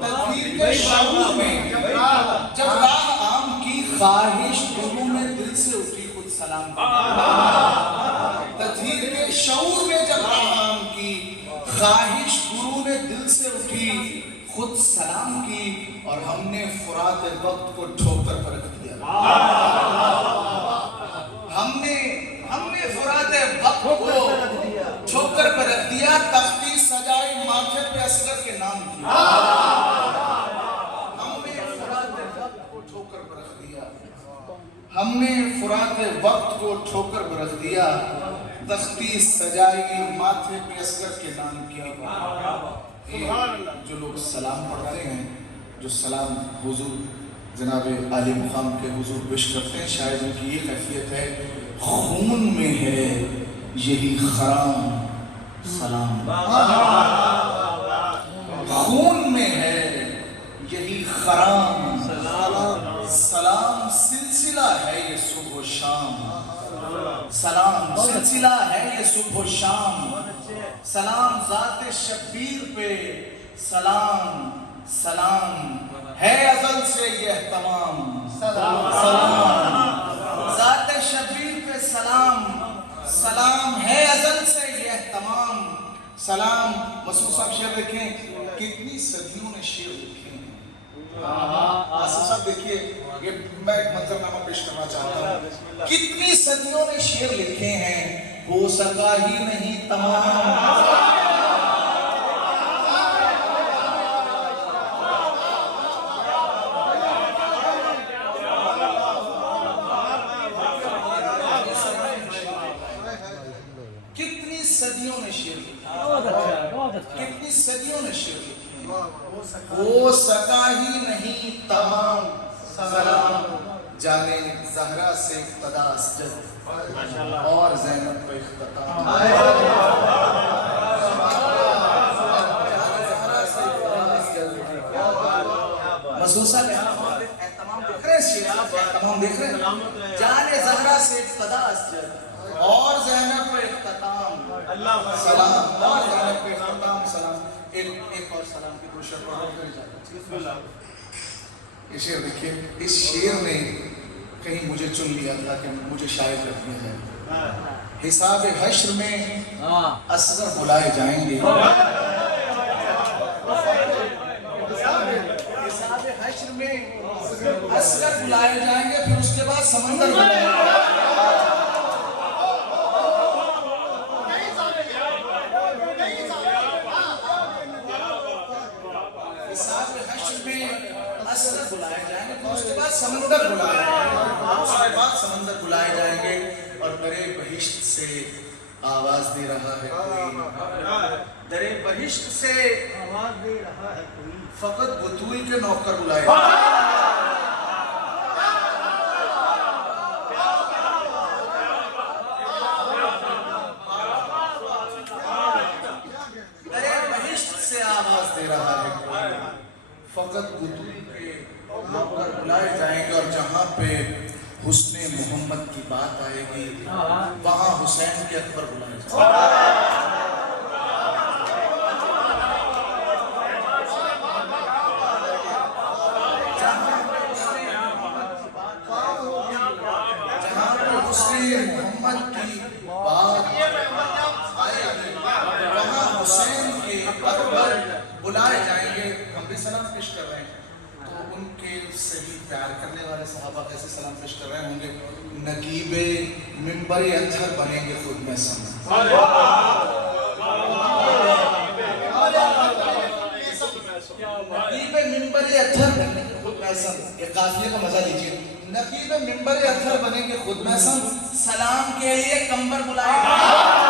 تدبیر کے شعور میں جب راہ عام کی خواہش دلوں میں دل سے اٹھی خود سلام کی. تدبیر کے شعور میں جب راہ عام کی خواہش گرو نے دل سے اٹھی خود سلام کی اور ہم نے فرات وقت کو ٹھوکر پر رکھ دیا. ہم نے فرات وقت کو ٹھوکر پر رکھ دیا. تختی سجائی ماتھے پہ اصغر کے نام کی. ہم نے فرات وقت کو ٹھوکر پر رکھ دیا. ہم نے فرات وقت کو ٹھوکر پر رکھ دیا. تختی سجائی ماتھے پہ اصغر کے نام کیا. جو لوگ سلام پڑھتے ہیں، جو سلام حضور جناب عالی مقام کے حضور پیش کرتے ہیں، شاید ان کی یہ کیفیت ہے خون میں ہے یہی خرام سلام. خون میں ہے یہی خرام سلام. سلسلہ ہے یہ صبح و شام. سلام سلسلہ ہے یہ صبح و شام. سلام ذات شبیر پہ سلام. سلام ہے ازل سے یہ تمام. سلام ذات شبیر پہ سلام. سلام ہے ازل سے یہ تمام. سلام. مسعود صاحب شعر دیکھیں، کتنی صدیوں نے شعر لکھے ہیں. آصف صاحب دیکھیے، یہ میں ایک منظرنامہ پیش کرنا چاہتا ہوں. کتنی صدیوں نے شعر لکھے ہیں، ہو سکا ہی نہیں تمام. کتنی صدیوں نے شعر لکھے، کتنی صدیوں نے شعر لکھے. ہو سکا ہی نہیں تمام. سلام جانے زہرا سے ابتدا اسجد اور زینب پہ اختتام. مسعود صاحب اہتمام دیکھ رہے ہیں، اہتمام دیکھ رہے ہیں. جانے زہرا سے ابتدا اسجد اور زینب پہ اختتام. سلام اور زینب پہ اختتام. سلام. ایک اور سلام کی کوشش پڑھو. یہ شعر دیکھیے، اس شعر نے کہیں مجھے چن لیا تھا کہ مجھے شاعر کر دیا جائے. حساب حشر میں اصغر بلائے جائیں گے. حساب حشر میں اصغر بلائے جائیں گے، پھر اس کے بعد سمندر بلائے جائیں گے. حساب حشر میں اصغر بلائے جائیں گے، پھر اس کے بعد سمندر بلائے جائیں گے. اس کے بعد سمندر بلائے جائیں گے اور درے بہشت سے آواز دے رہا ہے کوئی. درے بہشت سے آواز دے رہا ہے کوئی. فقط بطوئی کے نوکر بلائے جائیں گے. درے بہشت سے آواز دے رہا ہے کوئی. فقط بطوئی کے نوکر بلائے جائیں گے. اور جہاں پہ حسن محمد کی بات آئے گی وہاں حسین کے اکبر بلائے جائیں گے. جہاں پہ حسن محمد کی بات آئے گی وہاں حسین کے اکبر بلائے جائیں گے. ہم بھی سلام پیش کر رہے ہیں تو ان کے صحیح پیار کرنے والے صحابہ کیسے سلام پیش کر رہے ہوں گے. نقیب منبر اطہر بنیں گے خود میں سمجھ. نقیب منبر اطہر بنیں گے خود میں سمجھ. یہ قافیے کا مزہ لیجیے. نقیب منبر اطہر بنیں گے خود میں سمجھ. سلام کے لیے کمبر بلائے گا.